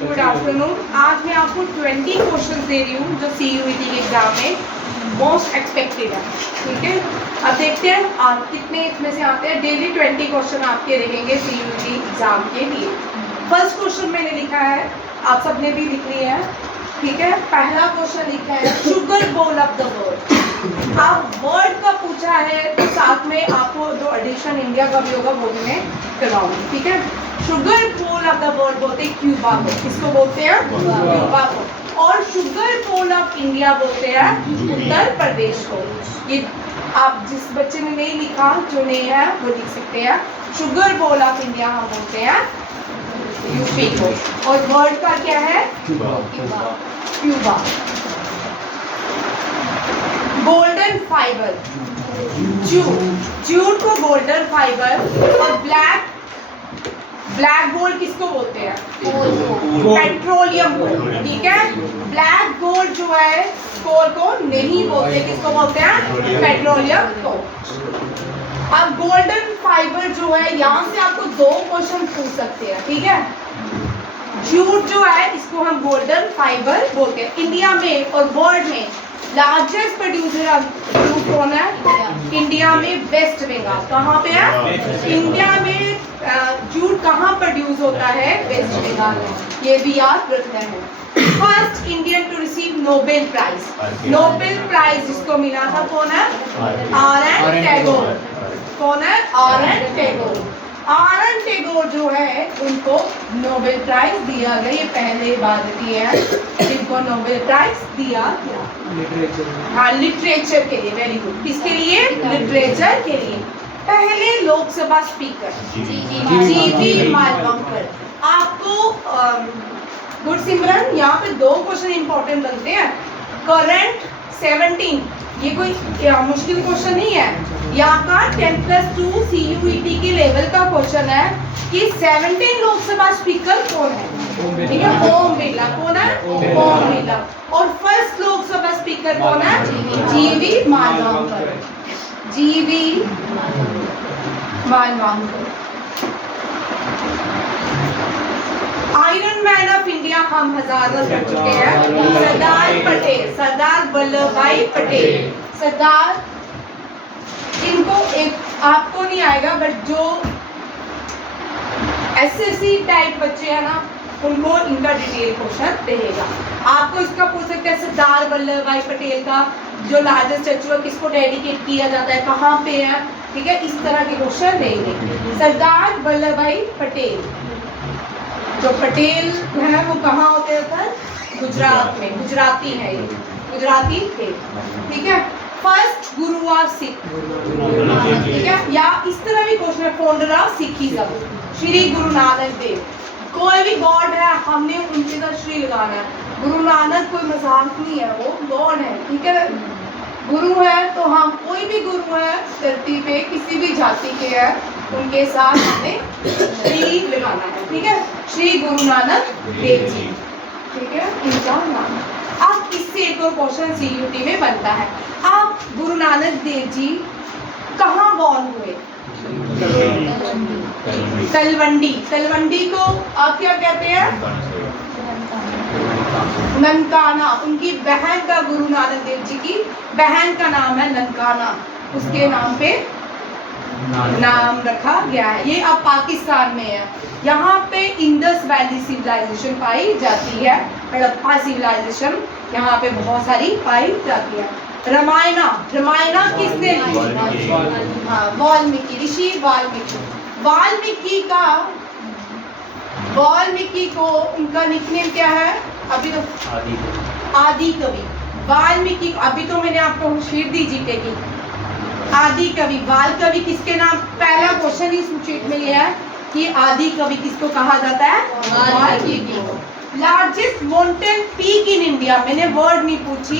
Good afternoon. आज मैं आपको 20 क्वेश्चन दे रही हूँ जो CUET के एग्जाम में मोस्ट एक्सपेक्टेड है। ठीक है, अब देखते हैं आप कितने इसमें से आते हैं। डेली 20 क्वेश्चन आपके रहेंगे CUET एग्जाम के लिए। फर्स्ट क्वेश्चन मैंने लिखा है, आप सबने भी लिख लिया है। ठीक है, पहला क्वेश्चन लिखा है sugar bowl of the word. आप वर्ड का पूछा है तो साथ में आपको जो एडिशन इंडिया का भी होगा वो भी मैं करवाऊंगी। ठीक है, sugar bowl of the world बोलते हैं क्यूबा को। किसको बोलते हैं? क्यूबा को। और शुगर बोल ऑफ इंडिया बोलते हैं उत्तर प्रदेश को। ये आप जिस बच्चे ने नहीं लिखा, जो नहीं है वो लिख सकते हैं। शुगर बोल ऑफ इंडिया हम बोलते हैं यूपी को। और वर्ड का क्या है? क्यूबा। गोल्डन फाइबर, जूट को गोल्डन फाइबर। और ब्लैक गोल्ड किसको बोलते हैं? पेट्रोलियम को। ठीक है, ब्लैक गोल्ड जो है कोल को नहीं बोलते, किसको बोलते हैं? पेट्रोलियम को। अब गोल्डन फाइबर जो है, यहाँ से आपको 2 क्वेश्चन पूछ सकते हैं। ठीक है, जूट जो है इसको हम गोल्डन फाइबर बोलते हैं। इंडिया में और वर्ल्ड में लार्जेस्ट प्रोड्यूसर कौन है? इंडिया में वेस्ट बंगाल। कहाँ पे है? इंडिया में जूट कहाँ प्रोड्यूस होता है? वेस्ट बंगाल में। ये भी याद रखना है। First Indian to receive Nobel prize. Nobel prize जिसको मिला था कौन है? R.N. टैगोर। कौन है? R.N. टैगोर। R.N. टैगोर जो है उनको नोबेल प्राइज दिया गया। ये पहले भारतीय है जिनको नोबेल प्राइज दिया गया। हाँ, लिटरेचर के लिए। Very good. किसके लिए? लिटरेचर के लिए। पहले लोकसभा स्पीकर जी.वी. मालवंकर। आपको गुड सिमरन, यहाँ पे 2 क्वेश्चन इंपॉर्टेंट बनते हैं। करंट 17, ये कोई मुश्किल क्वेश्चन नहीं है। यहाँ का 10+2 CUET के लेवल का क्वेश्चन है कि 17 लोकसभा स्पीकर कौन है? ठीक है, ओम बिरला। कौन है? ओम बिरला। और फर्स्ट लोकसभा स्पीकर कौन है? GV. Mavalankar. GV. Mavalankar. Iron man of India हम 1000 बार कर चुके हैं। सरदार पटेल, सरदार वल्लभ भाई पटेल। सरदार, इनको एक आपको नहीं आएगा, बट जो SSC टाइप बच्चे हैं ना, उनको इनका डिटेल क्वेश्चन रहेगा। आपको इसका पूछ सकते हैं सरदार वल्लभ भाई पटेल का जो लार्जेस्ट स्टैचू है किसको डेडिकेट किया जाता है, कहाँ पे है। ठीक है, इस तरह के क्वेश्चन रहेंगे। सरदार वल्लभ भाई पटेल, जो पटेल है वो कहाँ होते हैं? गुजरात में। गुजराती है ये, गुजराती थे। ठीक है, फर्स्ट गुरु ऑफ सिख। ठीक है, या इस तरह भी क्वेश्चन है, founder of Sikhism Shri Guru Nanak Dev. कोई भी गॉड है, हमने उनके साथ श्री लगाना है। गुरु नानक कोई मजाक नहीं है, वो गॉड है। ठीक है, गुरु है तो हम कोई भी गुरु है धरती पे किसी भी जाति के है, उनके साथ हमें श्री लगाना है। ठीक है, श्री गुरु नानक देव जी। ठीक है, इनका नाम। अब इससे एक और क्वेश्चन CUET में बनता है। आप गुरु नानक देव जी कहाँ बॉर्न हुए? तलवंडी। तलवंडी को आप क्या कहते हैं? ननकाना। उनकी बहन का, गुरु नानक देव जी की बहन का नाम है ननकाना, उसके नाम पे नाम रखा गया है। ये अब पाकिस्तान में है। यहाँ पे इंडस वैली सिविलाइजेशन पाई जाती है। हड़प्पा सिविलाइजेशन यहाँ पे बहुत सारी पाई जाती है। रामायण किसने लिखी? हाँ, वाल्मीकि, ऋषि वाल्मीकि। वाल्मीकि को उनका निकनेम क्या है? अभी तो आदि कवि। वाल्मीकि, अभी तो मैंने आपको शीट दी जीके की। आदि कवि, वाल कवि किसके नाम? पहला क्वेश्चन ही शीट में ये है कि आदि कवि किसको कहा जाता है? Valmiki. Largest mountain peak in India, मैंने वर्ड नहीं पूछी।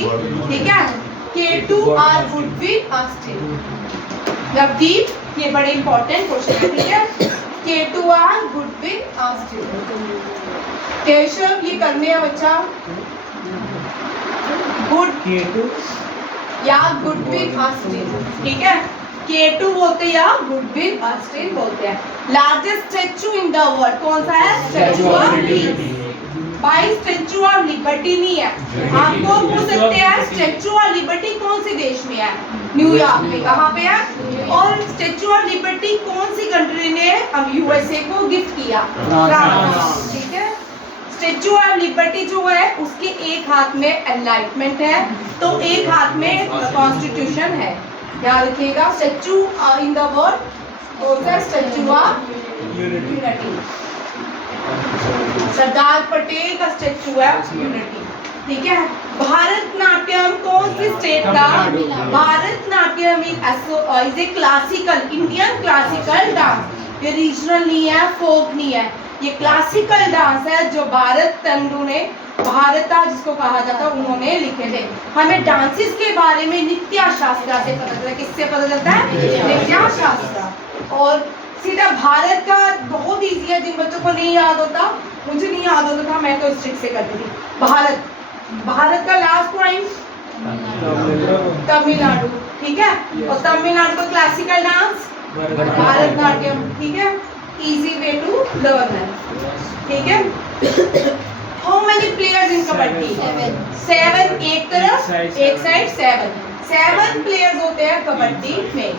ठीक है, K2R वुडविल ऑस्टिन। नवदीप, ये बड़े इंपॉर्टेंट क्वेश्चन है। ठीक है, K2R वुडविल ऑस्टिन। केशव, ये करने हैं बच्चा। गुड या गुडविल ऑस्टिन। ठीक है, K2 बोलते हैं या गुडविल ऑस्टिन बोलते हैं। Largest statue in the world कौन सा है? Statue of peace. भाई स्टैचू ऑफ लिबर्टी नहीं है। आपको पूछ सकते हैं स्टैचू ऑफ लिबर्टी कौन से देश में है? न्यूयॉर्क में। कहाँ पे है? और स्टैचू ऑफ लिबर्टी कौन सी कंट्री ने अब यूएसए को गिफ्ट किया? फ्रांस। ठीक है। स्टैचू ऑफ लिबर्टी जो है उसके एक हाथ में एनलाइटमेंट है तो एक हाथ में कॉन्स्टिट्यूशन है। याद रखिएगा स्टैचू इन द वर्ड बोलते हैं statue of unity. Sardar Patel का स्टैचू है यूनिटी। ठीक है। भारतनाट्यम कौन सी स्टेट का? Bharatanatyam is a classical Indian classical dance. ये रीजनल नहीं है, फोक नहीं है, ये क्लासिकल डांस है जो भारत तंडु ने भारता जिसको कहा जाता है उन्होंने लिखे थे। हमें डांसेस के बारे में नित्या शास्त्रा से पता चलता है। किससे पता चलता है? नित्या शास्त्रा। और सीधा भारत का बहुत इजी है, जिन बच्चों को नहीं याद होता, मुझे नहीं याद होता था, मैं तो स्ट्रिक्ट से करती थी। भारत, भारत का लास्ट पॉइंट तमिलनाडु। ठीक है। और तमिलनाडु का क्लासिकल डांस भारतनाट्यम। ठीक है। इजी वे टू लर्न है। ठीक है। How many players in kabaddi? 7। एक तरफ एक साइड 7 प्लेयर्स होते हैं कबड्डी में।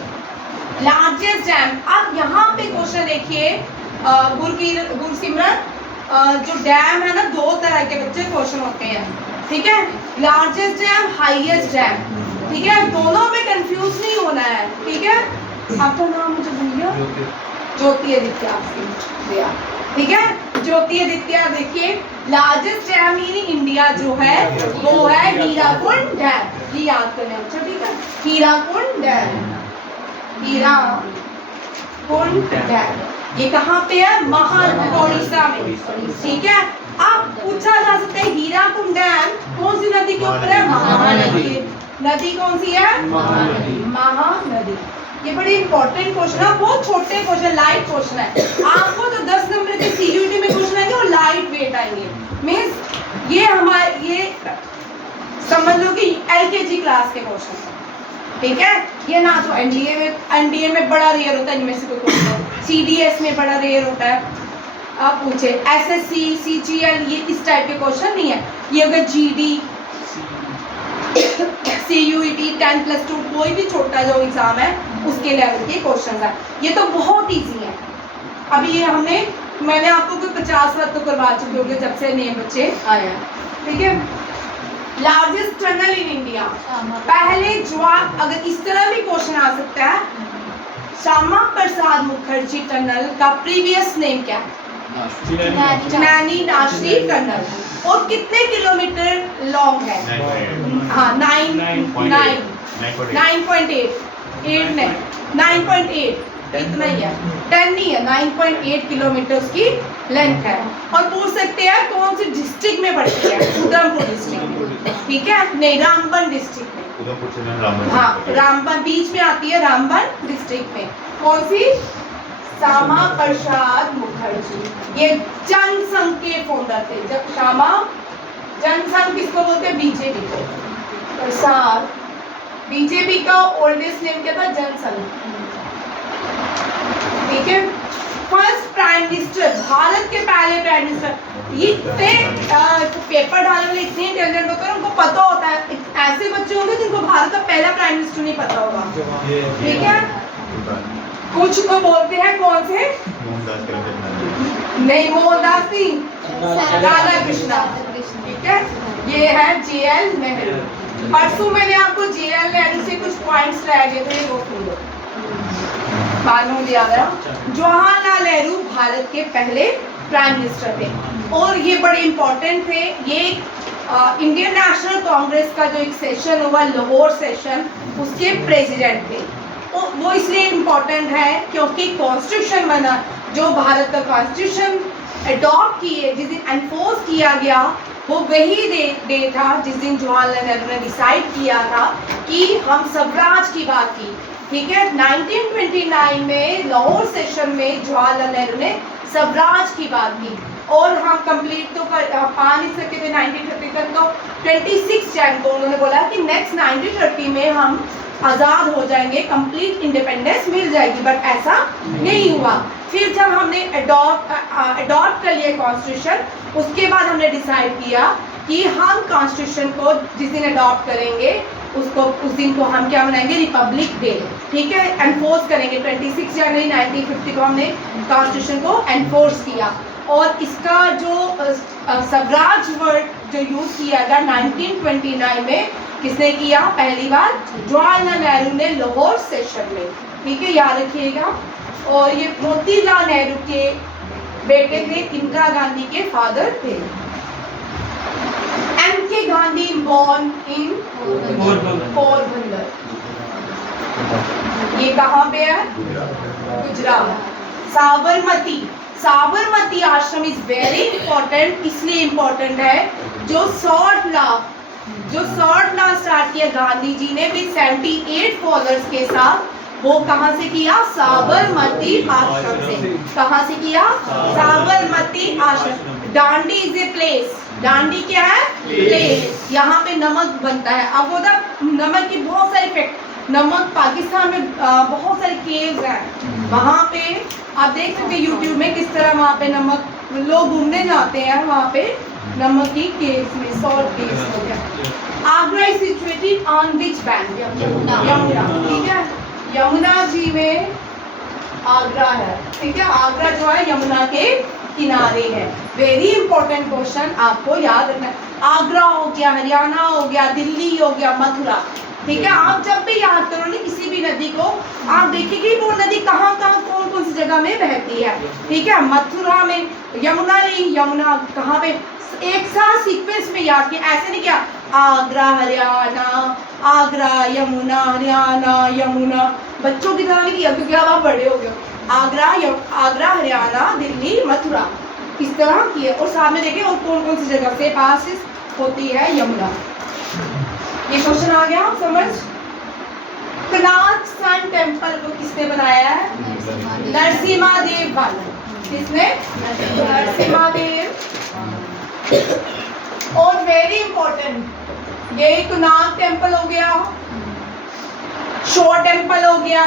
लार्जेस्ट डैम, अब यहाँ पे क्वेश्चन देखिए गुरसिमरन, जो डैम है ना, 2 तरह के बच्चे क्वेश्चन होते हैं। ठीक है। Largest dam, highest dam. ठीक है। दोनों में कंफ्यूज नहीं होना है। ठीक है। आपका नाम मुझे भूल गया। ज्योति आदित्य। ठीक है। ज्योति आदित्य देखिए लार्जेस्ट डैम इन इंडिया जो है वो है हीराकुंड डैम। ये याद करना है। अच्छा ठीक है। Hirakud dam, Hirakud dam. ये कहाँ पे है? उड़ीसा में। ठीक है। अब पूछा जा सकता है हीराकुंड डैम कौन सी नदी के ऊपर है? महानदी। नदी कौन सी है? महानदी। ये बड़ी इंपॉर्टेंट क्वेश्चन है, बहुत छोटे क्वेश्चन, लाइट क्वेश्चन है। आपको जो 10 नंबर के सीयूईटी में क्वेश्चन आएंगे वो लाइट वेट आएंगे। मींस ये हमारे ये समझ लो कि एलकेजी क्लास के क्वेश्चन है। ठीक है। ये ना तो एनडीए में बड़ा रेयर होता है, इनमें से कोई क्वेश्चन, सीडीएस में बड़ा रेयर होता है। आप पूछे एसएससी, सीजीएल, ये इस टाइप के क्वेश्चन नहीं है। ये अगर जीडी, सीयूईटी, 10+2 कोई भी छोटा जो एग्जाम है उसके लेवल के क्वेश्चन है। ये तो बहुत इजी है। अभी ये मैंने आपको कोई 50 बार तो करवा चुके होंगे जब से नए बच्चे आए हैं। ठीक है। लार्जेस्ट टनल इन इंडिया, पहले जवाब अगर इस तरह भी क्वेश्चन आ सकता है, श्यामा प्रसाद मुखर्जी टनल का प्रीवियस नेम क्या है? नैनी नाशरी टनल। और कितने किलोमीटर लॉन्ग है? हाँ 9.8 इतना ही है, 10 नहीं है, 9.8 किलोमीटर की लेंथ है। और पूछ सकते हैं कौन सी डिस्ट्रिक्ट में पड़ती है? उधमपुर डिस्ट्रिक्ट में। ठीक है। नहीं, रामबन डिस्ट्रिक्ट में। हाँ, रामबन बीच में आती है, रामबन डिस्ट्रिक्ट में। कौन सी? श्यामा प्रसाद मुखर्जी। ये जनसंघ के फाउंडर थे। जब श्यामा, जनसंघ किसको बोलते हैं? बीजेपी को। प्रसाद, बीजेपी का ओल्डेस्ट नेम क्या था? जनसंघ। ठीक है। फर्स्ट प्राइम मिनिस्टर, भारत के पहले प्राइम मिनिस्टर। ये इतने पेपर डालने वाले इतने इंटेलिजेंट होते हैं, उनको पता होता है। ऐसे बच्चे होंगे जिनको भारत का पहला प्राइम मिनिस्टर नहीं पता होगा। ठीक है। कुछ को बोलते हैं कौन से? नहीं, मोहनदास नहीं, राधा कृष्णा। ठीक है। ये है JL नेहरू। परसों मैंने आपको JL नेहरू से कुछ पॉइंट्स रह गए थे, वो सुन लो, बाद में मुझे याद आया। जवाहरलाल नेहरू भारत के पहले प्राइम मिनिस्टर थे और ये बड़े इंपॉर्टेंट थे। ये इंडियन नेशनल कांग्रेस का जो एक सेशन हुआ, लाहौर सेशन, उसके प्रेसिडेंट थे। वो इसलिए इम्पोर्टेंट है क्योंकि कॉन्स्टिट्यूशन बना, जो भारत का कॉन्स्टिट्यूशन अडॉप्ट किए, जिस दिन एनफोर्स किया गया, वो वही डे था जिस दिन जवाहरलाल नेहरू ने डिसाइड किया था कि हम स्वराज की बात की। ठीक है। 1929 में लाहौर सेशन में जवाहरलाल नेहरू ने स्वराज की बात की और हम कंप्लीट तो पा नहीं सके थे 1930 तक। तो 26 जैन को उन्होंने बोला कि नेक्स्ट 1930 में हम आज़ाद हो जाएंगे, कंप्लीट इंडिपेंडेंस मिल जाएगी, बट ऐसा नहीं हुआ। फिर जब हमने अडॉप्ट कर लिया कॉन्स्टिट्यूशन, उसके बाद हमने डिसाइड किया कि हम कॉन्स्टिट्यूशन को जिस दिन अडॉप्ट करेंगे उस दिन को हम क्या मनाएंगे, रिपब्लिक डे, ठीक है, एनफोर्स करेंगे। 26 जनवरी 1950 को हमने कॉन्स्टिट्यूशन को एनफोर्स किया। और इसका जो स्वराज वर्ड जो यूज किया गया 1929 में किसने किया, पहली बार जवाहरलाल नेहरू ने लाहौर सेशन में, ठीक है, याद रखिएगा। और ये मोतीलाल नेहरू के बेटे थे, इंदिरा गांधी के फादर थे। M.K. Gandhi born in Porbandar, ये कहाँ पे है, गुजरात। साबरमती आश्रम इज वेरी इंपॉर्टेंट, इसलिए इंपॉर्टेंट है जो शॉर्ट लॉ स्टार्ट किया गांधी जी ने भी 78 फॉलोअर्स के साथ, वो कहाँ से किया, साबरमती आश्रम से। कहाँ से किया, साबरमती आश्रम। डांडी इज ए प्लेस, डांडी क्या है, प्लेस, यहाँ पे नमक बनता है। अब वो नमक की बहुत सारी फैक्ट, नमक पाकिस्तान में बहुत सारे केव्स हैं, वहाँ पे आप देख सकते हैं यूट्यूब में किस तरह वहाँ पे नमक लोग घूमने जाते हैं, वहाँ पे नमक की केव्स में, सॉल्ट केव्स हो गया। Agra is situated on which bank, Yamuna, ठीक है, यमुना जी में आगरा है, ठीक है, आगरा जो है यमुना के किनारे है। वेरी इंपॉर्टेंट क्वेश्चन आपको याद रखना है। आगरा हो गया, हरियाणा हो गया, दिल्ली हो गया, मथुरा, ठीक है। आप जब भी याद करोगे किसी भी नदी को, आप देखिए वो नदी कहाँ कौन सी जगह में बहती है, ठीक है। मथुरा में, यमुना नहीं, यमुना कहाँ पे, एक साथ सीक्वेंस में याद किया, ऐसे नहीं किया आगरा हरियाणा, आगरा यमुना, हरियाणा यमुना, बच्चों की तरह नहीं किया क्योंकि अब आप बड़े हो गए। आगरा हरियाणा दिल्ली मथुरा, इस तरह किया। और सामने देखिए और कौन सी जगह से पास होती है यमुना। ये क्वेश्चन आ गया समझ। कनाथ सन टेम्पल को किसने बनाया है, नरसिम्हा देव वाला, किसने, नरसिम्हा देव। और वेरी इंपॉर्टेंट, ये कनाथ टेम्पल हो गया, शोर टेम्पल हो गया,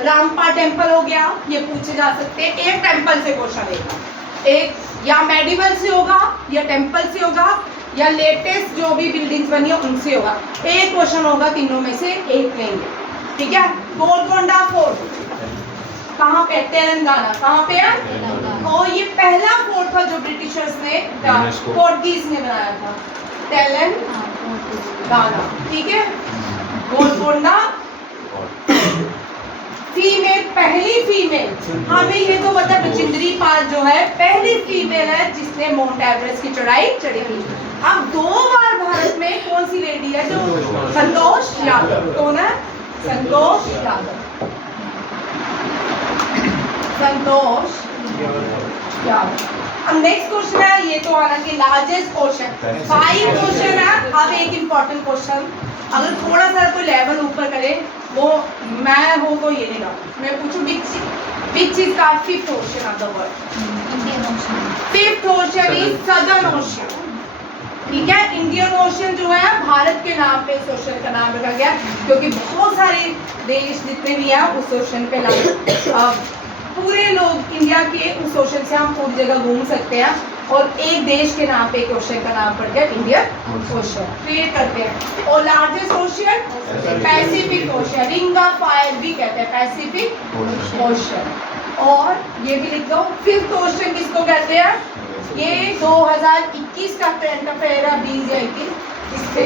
रामपा टेम्पल हो गया, ये पूछे जा सकते हैं। एक टेम्पल से क्वेश्चन देगा, एक या मेडिवल से होगा, या टेम्पल से होगा, या लेटेस्ट जो भी बिल्डिंग्स बनी है उनसे होगा। एक क्वेश्चन होगा, तीनों में से एक लेंगे, ठीक है। गोलकोंडा फोर्ट कहाँ पे, तेलंगाना, कहाँ पे है। और ये पहला फोर्ट था जो ब्रिटिशर्स ने, पोर्टुगीज ने बनाया था, तेलंगाना, ठीक है। गोलकोंडा फीमेल, पहली फीमेल, हमें ये तो पता है बचिंद्री पाल जो है पहली फीमेल है जिसने माउंट एवरेस्ट की चढ़ाई चढ़ी थी। अब 2 बार भारत में कौन सी लेडी है जो, संतोष यादव, कौन है, संतोष यादव, संतोष यादव। अब नेक्स्ट क्वेश्चन है, ये तो हालांकि लार्जेस्ट क्वेश्चन, 5 क्वेश्चन है। अब एक इंपॉर्टेंट क्वेश्चन, अगर थोड़ा सा कोई लेवल ऊपर करे, वो मैं हो तो ये देगा, मैं पूछूं विच इज का 5th ocean of the world, Indian ocean. 5th ocean is southern ocean, ठीक है। इंडियन ओशन जो है भारत के नाम पे इस ओशन का नाम रखा गया क्योंकि बहुत सारे देश जितने भी हैं उस ओशन पे नाम, पूरे लोग इंडिया के उस ओशन से हम पूरी जगह घूम सकते हैं। और एक देश के नाम पे एक ओशन का नाम पड़ गया इंडियन ओशन, क्रिएट करते हैं। और largest ocean Pacific ocean, ring of fire भी कहते हैं, पैसिफिक ओशन। और ये भी लिख दो, 5th ओशन किसको कहते हैं, ये 2021 का करंट अफेयर है, 20 या 21, इससे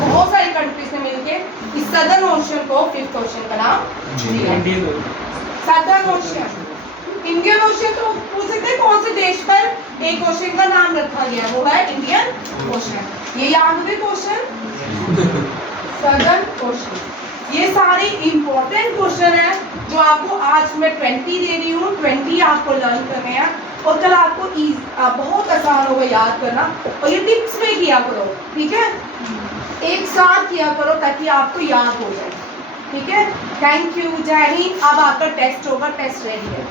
बहुत सारी कंट्रीज ने मिलकर इस सदर्न ओशन को 5th ओशन का नाम दिया। सदर्न ओशन, इंडियन ओशन तो पूछ सकते हैं कौन से देश पर एक ओशन का नाम रखा गया, वो है इंडियन ओशन। ये याद हुए क्वेश्चन, सदर्न ओशन। ये सारे इंपॉर्टेंट क्वेश्चन है जो आपको आज मैं 20 दे रही हूँ, 20 आपको लर्न करने हैं और कल आपको बहुत आसान होगा याद करना। और ये टिप्स में किया करो, ठीक है, एक साथ किया करो ताकि आपको याद हो जाए, ठीक है। थैंक यू, जय हिंद। अब आपका टेस्ट होगा, टेस्ट रेडी है।